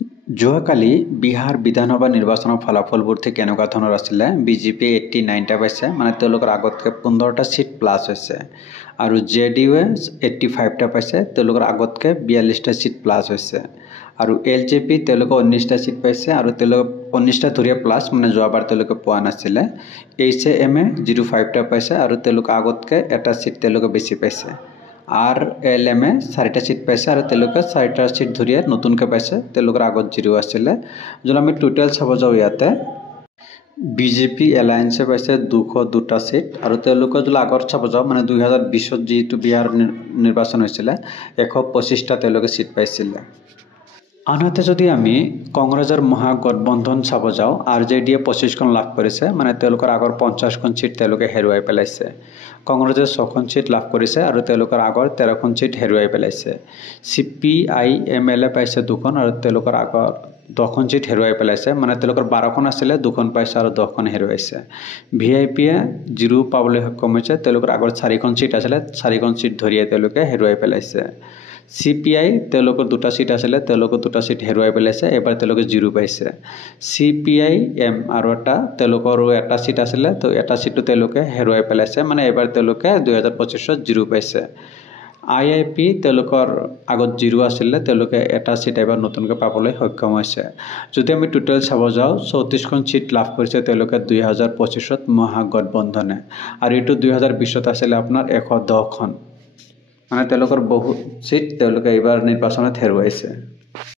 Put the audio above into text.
যোৱাকালি বিহাৰ বিধানসভা নিৰ্বাচনৰ ফলাফলবোৰ ঠিক কেনেকুৱা ধৰণৰ আছিলে। বিজেপি 89টা পাইছে, মানে তেওঁলোকৰ আগতকৈ 15টা ছিট প্লাছ হৈছে। আৰু JDU 85টা পাইছে, তেওঁলোকৰ আগতকৈ 42টা ছিট প্লাছ হৈছে। আৰু LJP তেওঁলোকে 19টা ছিট পাইছে আৰু তেওঁলোকে 19টা ধৰিয়া প্লাছ, মানে যোৱাবাৰ তেওঁলোকে পোৱা নাছিলে। HAM 05টা পাইছে আৰু তেওঁলোকে আগতকৈ এটা ছিট তেওঁলোকে বেছি পাইছে। RLM 4টা ছিট পাইছে আৰু তেওঁলোকে 4টা ছিট ধৰিয়া নতুনকৈ পাইছে, তেওঁলোকৰ আগত 0 আছিলে। যদি আমি টোটেল চাব যাওঁ, ইয়াতে বিজেপি এলায়েন্সে পাইছে 202টা ছিট আৰু তেওঁলোকে যদি আগত চাব যাওঁ, মানে 2020ত যিটো বিহাৰ নিৰ্বাচন হৈছিলে 125টা তেওঁলোকে ছিট পাইছিলে। আনহাতে যদি আমি কংগ্ৰেছৰ মহাগঠবন্ধন চাব যাওঁ, RJDয়ে 25খন লাভ কৰিছে, মানে তেওঁলোকৰ আগৰ 50খন ছিট তেওঁলোকে হেৰুৱাই পেলাইছে। কংগ্ৰেছে 6খন ছিট লাভ কৰিছে আৰু তেওঁলোকৰ আগৰ 13খন ছিট হেৰুৱাই পেলাইছে। CPIML পাইছে 2খন আৰু তেওঁলোকৰ আগৰ 10খন ছিট হেৰুৱাই পেলাইছে, মানে তেওঁলোকৰ 12খন আছিলে, 2খন পাইছে আৰু 10খন হেৰুৱাইছে। VIPয়ে 0 পাবলৈ সক্ষম হৈছে, তেওঁলোকৰ আগৰ 4খন ছিট আছিলে, 4খন ছিট ধৰিয়ে তেওঁলোকে হেৰুৱাই পেলাইছে। CPI তেওঁলোকৰ 2টা ছিট আছিলে, তেওঁলোকৰ 2টা ছিট হেৰুৱাই পেলাইছে, এবাৰ তেওঁলোকে 0 পাইছে। CPIM আৰু তেওঁলোকৰো এটা ছিট আছিলে, তো এটা ছিটটো তেওঁলোকে হেৰুৱাই পেলাইছে, মানে এবাৰ তেওঁলোকে 2025ত 0 পাইছে। IIP তেওঁলোকৰ আগত 0 আছিলে, তেওঁলোকে এটা ছিট এবাৰ নতুনকৈ পাবলৈ সক্ষম হৈছে। যদি আমি টোটেল চাব যাওঁ, 34খন ছিট লাভ কৰিছে তেওঁলোকে 2025ত মহাগঠবন্ধনে, আৰু এইটো 2020ত আছিলে আপোনাৰ 110খন, মানে তেওঁলোকৰ বহুত ছিট তেওঁলোকে এইবাৰ নিৰ্বাচনত হেৰুৱাইছে।